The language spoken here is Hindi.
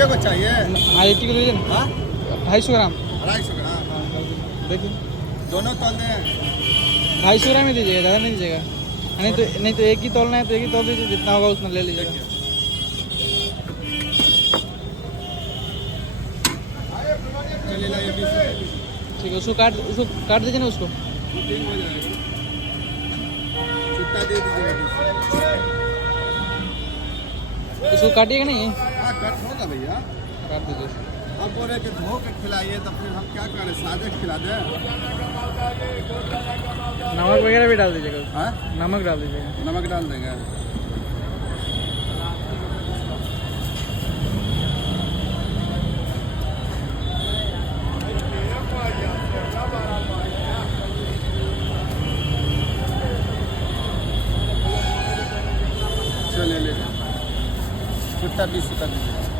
के को चाहिए? हाँ 80 किलो लीजिए ना, हाँ 250 ग्राम। 250 ग्राम। देखिए दोनों तोल दें? 250 ग्राम ही दीजिएगा, ज़्यादा नहीं दीजिएगा। नहीं तो एक ही तोलना है तो एक ही तोल दीजिए, जितना होगा उतना ले लीजिएगा। चलिए लाइए 20 रुपये। ठीक है, उसको काट दीजिए ना उसको। ठीक हो जाएगा। छुट्टा दे दीजिएगा 20। उसको काटिएगा नहीं, हाँ कट होगा भैया। काट दीजिए। अब बोले कि धो के खिलाइए तो फिर हम क्या करें, सादे खिला दें? नमक वगैरह भी डाल दीजिएगा, हाँ नमक डाल दीजिएगा। नमक डाल देंगे। चलिए ले छुट्टा 20 रुपये दीजिए।